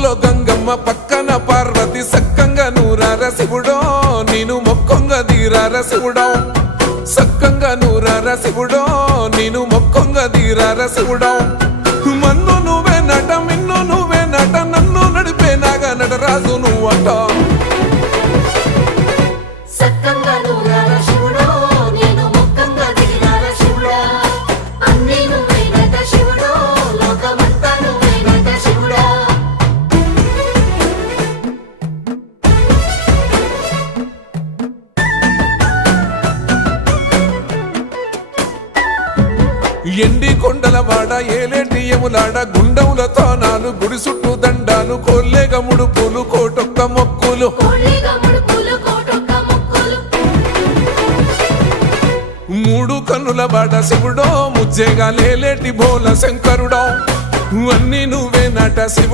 ముక్కుల్లో గంగమ్మ పక్కన పార్వతి సక్కంగా నూరార శివుడో నేను మొక్కంగా దీరార శివుడో సక్కంగా నూరార శివుడో నేను మొక్కంగా దీరార శివుడో మన్ను నువ్వే నట మిన్ను నువ్వే నట నన్ను నడిపే నాగా నటరాజు నువ్వట ఎండి కొండలవాడ ఏలేటి యములాడ గుండములతో నాలు గుడి చుట్టూ దండాలు కొల్లేగ ముడుపులు కోటొక్క మొక్కులు మూడు కన్నుల వాడ శివుడో ముజ్జేగా లేలేటి బోల శంకరుడో అన్నీ నువ్వే నట శివుడు